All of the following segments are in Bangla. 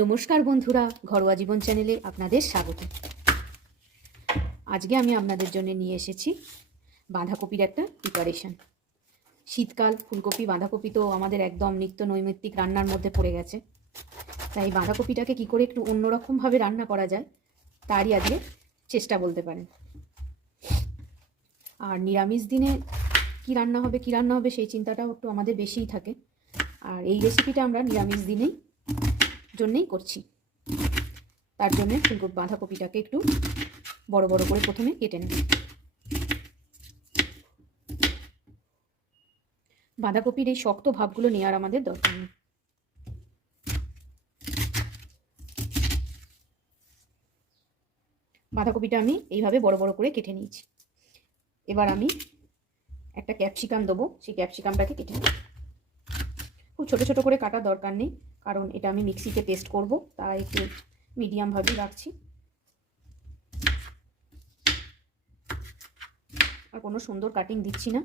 নমস্কার বন্ধুরা, ঘরোয়া জীবন চ্যানেলে আপনাদের স্বাগত। আজকে আমি আপনাদের জন্য নিয়ে এসেছি বাঁধাকপির একটা প্রিপারেশন। শীতকাল, ফুলকপি বাঁধাকপি তো আমাদের একদম নিত্য নৈমিত্তিক রান্নার মধ্যে পড়ে গেছে। তাই বাঁধাকপিটাকে কি করে একটু অন্যরকমভাবে রান্না করা যায় তারই আজকে চেষ্টা বলতে পারেন। আর নিরামিষ দিনে কি রান্না হবে সেই চিন্তাটাও একটু আমাদের বেশিই থাকে। আর এই রেসিপিটা আমরা নিরামিষ দিনেই জন্যেই করছি। তার জন্য ফুলকপি বাঁধাকপিটাকে একটু বড় বড় করে প্রথমে কেটে নেব। বাঁধাকপির এই শক্ত ভাবগুলো নেওয়ার আমাদের দরকার নেই। বাঁধাকপিটা আমি এইভাবে বড় বড় করে কেটে নিয়েছি। এবার আমি একটা ক্যাপসিকাম দেবো, সেই ক্যাপসিকামটাকে কেটে নেব। খুব ছোট ছোট করে কাটার দরকার নেই, কারণ এটা আমি মিক্সিতে পেস্ট করব, তাই একটু মিডিয়ামভাবেই রাখছি। আর কোনো সুন্দর কাটিং দিচ্ছি না,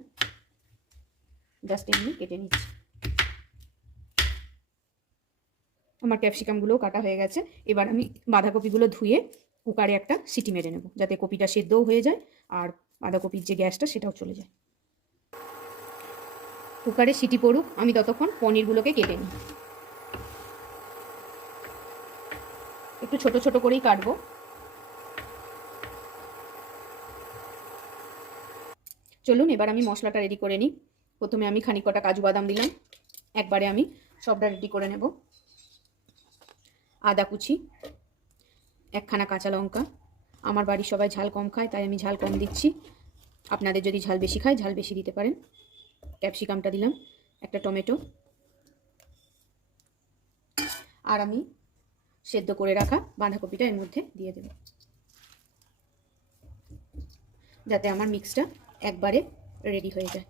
জাস্ট এমনি কেটে নিচ্ছি। আমার ক্যাপসিকামগুলোও কাটা হয়ে গেছে। এবার আমি বাঁধাকপিগুলো ধুয়ে কুকারে একটা সিটি মেরে নেব, যাতে কপিটা সেদ্ধও হয়ে যায় আর বাঁধাকপির যে গ্যাসটা সেটাও চলে যায়। কুকারে সিটি পড়ুক, আমি ততক্ষণ পনিরগুলোকে কেটে নিই। একটু ছোট ছোট করেই কাটবো। চলুন এবার আমি মশলাটা রেডি করে নিই। প্রথমে আমি খানিক কটা কাজু বাদাম দিলাম, একবারে আমি সবটা রেডি করে নেব। আদা কুচি, একখানা কাঁচা লঙ্কা। আমার বাড়ির সবাই ঝাল কম খায়, তাই আমি ঝাল কম দিচ্ছি। আপনাদের যদি ঝাল বেশি খায়, ঝাল বেশি দিতে পারেন। ক্যাপসিকামটা দিলাম, একটা টমেটো, আর আমি সেদ্ধ করে রাখা বাঁধাকপিটা এর মধ্যে দিয়ে দেব, যাতে আমার মিক্সটা একবারে রেডি হয়ে যায়।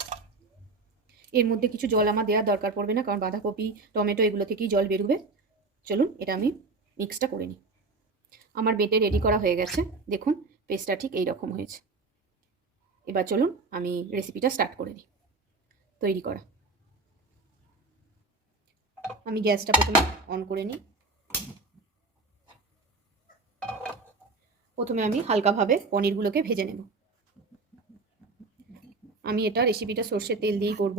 এর মধ্যে কিছু জল আমার দেওয়ার দরকার পড়বে না, কারণ বাঁধাকপি টমেটো এগুলো থেকেই জল বেরোবে। চলুন এটা আমি মিক্সটা করে নিই। আমার বেটে রেডি করা হয়ে গেছে, দেখুন পেস্টটা ঠিক এই রকম হয়েছে। এবার চলুন আমি রেসিপিটা স্টার্ট করে দিই তৈরি করা। আমি গ্যাসটা প্রথমে অন করে নিই। প্রথমে আমি হালকাভাবে পনিরগুলোকে ভেজে নেব। আমি এটা রেসিপিটা সর্ষের তেল দিয়েই করব।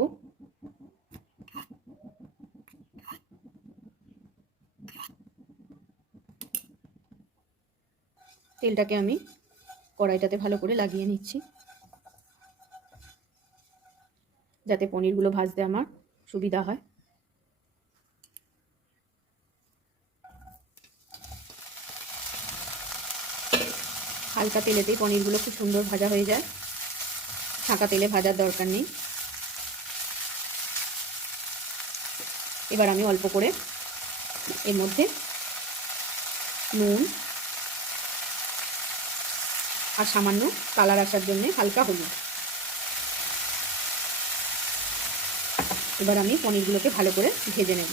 তেলটাকে আমি কড়াইটাতে ভালো করে লাগিয়ে নিচ্ছি, যাতে পনিরগুলো ভাজতে আমার সুবিধা হয়। হালকা তেলেতেই পনিরগুলো খুব সুন্দর ভাজা হয়ে যায়, ছাঁকা তেলে ভাজার দরকার নেই। এবার আমি অল্প করে এর মধ্যে নুন আর সামান্য কালার আসার জন্য হালকা হলুদ। এবার আমি পনিরগুলোকে ভালো করে ভেজে নেব।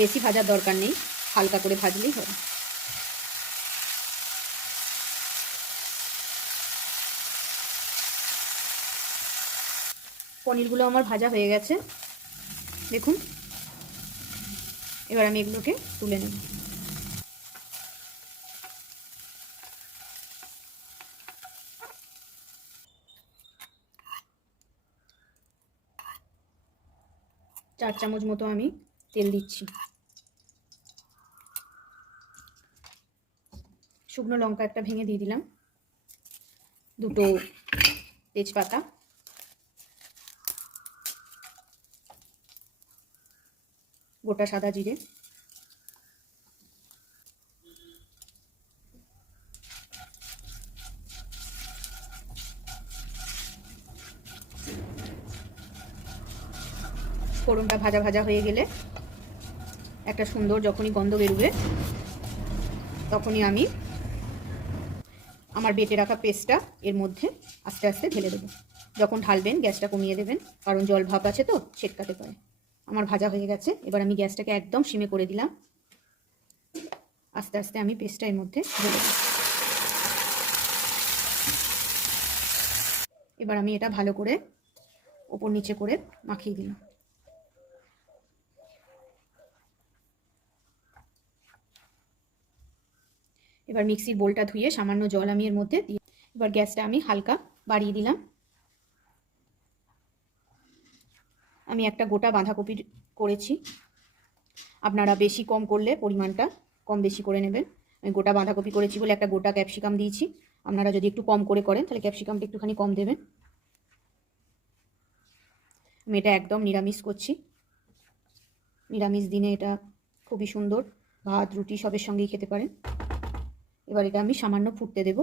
বেশি ভাজার দরকার নেই, হালকা করে ভাজলেই হবে। পনিরগুলো আমার ভাজা হয়ে গেছে, দেখুন। এবার আমি এগুলোকে তুলে নেব। চার চামচ মতো আমি তেল দিচ্ছি। শুকনো লঙ্কা একটা ভেঙে দিয়ে দিলাম, দুটো তেজপাতা, গোটা সাদা জিরে, ফোড়নটা ভাজা ভাজা হয়ে গেলে একটা সুন্দর যখনই গন্ধ বেরোবে, তখনই আমি আমার বেটে রাখা পেস্টটা এর মধ্যে আস্তে আস্তে ঢেলে দেবো। যখন ঢালবেন গ্যাসটা কমিয়ে দেবেন, কারণ জল ভাপ আছে তো ছেটকাতে পারে। আমার ভাজা হয়ে গেছে, এবার আমি গ্যাসটাকে একদম সিমে করে দিলাম। আস্তে আস্তে আমি পেস্টটা এর মধ্যে ঢেলে দেব। এবার আমি এটা ভালো করে ওপর নিচে করে মাখিয়ে দিলাম। এবার মিক্সির বোলটা ধুয়ে সামান্য জল আমি এর মধ্যে দিয়ে এবার গ্যাসটা আমি হালকা বাড়িয়ে দিলাম। আমি একটা গোটা বাঁধাকপি করেছি, আপনারা বেশি কম করলে পরিমাণটা কম বেশি করে নেবেন। আমি গোটা বাঁধাকপি করেছি বলে একটা গোটা ক্যাপসিকাম দিয়েছি, আপনারা যদি একটু কম করে করেন তাহলে ক্যাপসিকামটা একটুখানি কম দেবেন। আমি এটা একদম নিরামিষ করছি, নিরামিষ দিনে এটা খুবই সুন্দর, ভাত রুটি সবের সঙ্গেই খেতে পারেন। এবার এটা আমি সামান্য ফুটতে দেব,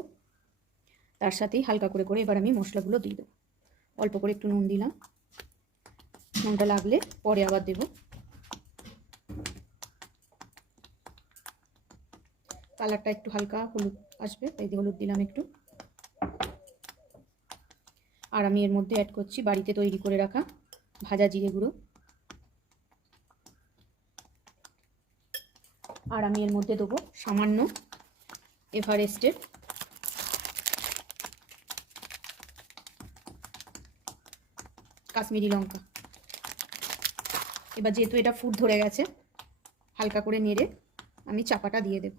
তার সাথেই হালকা করে করে এবার আমি মশলাগুলো দিয়ে দেবো। অল্প করে একটু নুন দিলাম, নুনটা লাগলে পরে আবার দেব। কালারটা একটু হালকা হলুদ আসবে, তাই দিয়ে হলুদ দিলাম একটু। আর আমি এর মধ্যে অ্যাড করছি বাড়িতে তৈরি করে রাখা ভাজা জিরে গুঁড়ো। আর আমি এর মধ্যে দেবো সামান্য এভারেস্টের কাশ্মীরি লঙ্কা। এবার যেহেতু এটা ফুট ধরে গেছে, হালকা করে নেড়ে আমি চাপাটা দিয়ে দেব।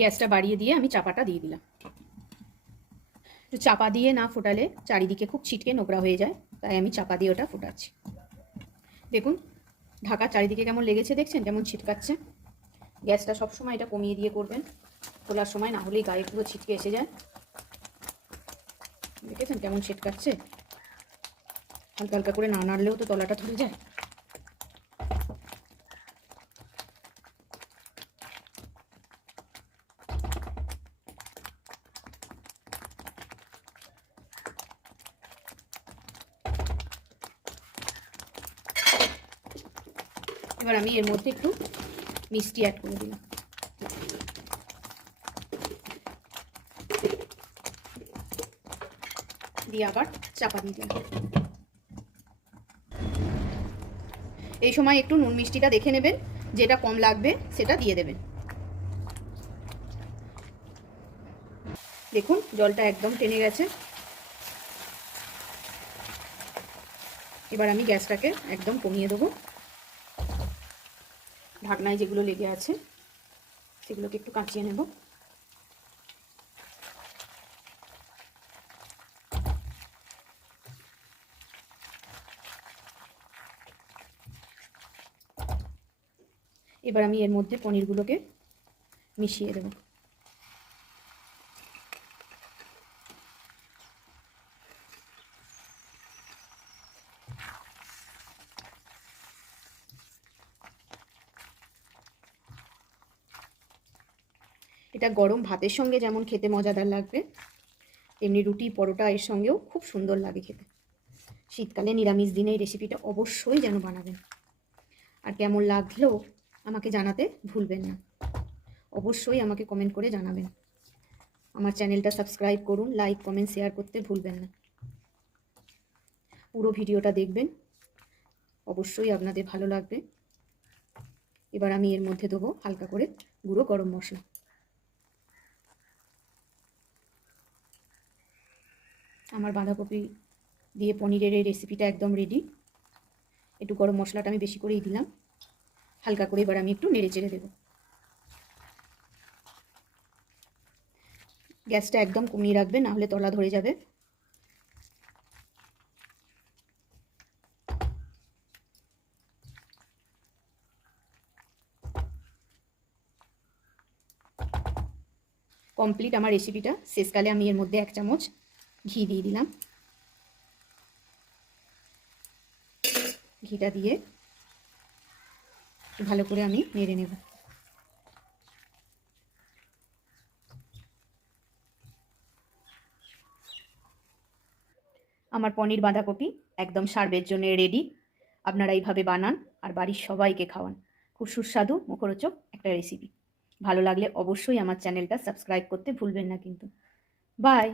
গ্যাসটা বাড়িয়ে দিয়ে আমি চাপাটা দিয়ে দিলাম। চাপা দিয়ে না ফোটালে চারিদিকে খুব ছিটকে নোংরা হয়ে যায়, তাই আমি চাপা দিয়ে ওটা ফোটাচ্ছি। দেখুন ঢাকা চারিদিকে কেমন লেগেছে, দেখছেন কেমন ছিটকাচ্ছে। গ্যাসটা সবসময় এটা কমিয়ে দিয়ে করবেন, খোলার সময় না হলেই গায়ে পুরো ছিটকে এসে যায়। দেখেছেন কেমন ছিটকাচ্ছে, হালকা হালকা করে না নাড়লেও তো তলাটা ধরে যায়। এবার আমি এর মধ্যে একটু মিষ্টি অ্যাড করে দিলাম। দিয়ে আবার চাপা দিয়ে দিলাম। এই সময় একটু নুন মিষ্টিটা দেখে নেবেন, যেটা কম লাগবে সেটা দিয়ে দেবেন। দেখুন জলটা একদম টেনে গেছে। এবার আমি গ্যাসটাকে একদম কমিয়ে দেবো। ঢাকনায় যেগুলো লেগে আছে সেগুলোকে একটু কাচিয়ে নেব। এবার আমি এর মধ্যে পনিরগুলোকে মিশিয়ে দেব। এটা গরম ভাতের সঙ্গে যেমন খেতে মজাদার লাগবে, তেমনি রুটি পরোটা এর সঙ্গেও খুব সুন্দর লাগে খেতে। শীতকালে নিরামিষ দিনে এই রেসিপিটা অবশ্যই যেন বানাবেন। আর কেমন লাগলো আমাকে জানাতে ভুলবেন না, অবশ্যই আমাকে কমেন্ট করে জানাবেন। আমার চ্যানেলটা সাবস্ক্রাইব করুন, লাইক কমেন্ট শেয়ার করতে ভুলবেন না। পুরো ভিডিওটা দেখবেন, অবশ্যই আপনাদের ভালো লাগবে। এবার আমি এর মধ্যে দেবো হালকা করে গুঁড়ো গরম মশলা। আমার বাঁধাকপি দিয়ে পনিরের এই রেসিপিটা একদম রেডি। একটু গরম মশলাটা আমি বেশি করেই দিলাম। হালকা করে এবার আমি একটু নেড়ে চেড়ে দেবো। গ্যাসটা একদম কমিয়ে রাখবেন, না হলে তলা ধরে যাবে। কমপ্লিট আমার রেসিপিটা। শেষকালে আমি এর মধ্যে 1 চামচ ঘি দিয়ে দিলাম। ঘিটা দিয়ে ভালো করে আমি নেড়ে নেব। আমার পনির বাঁধাকপি একদম সার্ভের জন্য রেডি। আপনারা এইভাবে বানান আর বাড়ির সবাইকে খাওয়ান। খুব সুস্বাদু মুখরোচক একটা রেসিপি। ভালো লাগলে অবশ্যই আমার চ্যানেলটা সাবস্ক্রাইব করতে ভুলবেন না কিন্তু। বাই।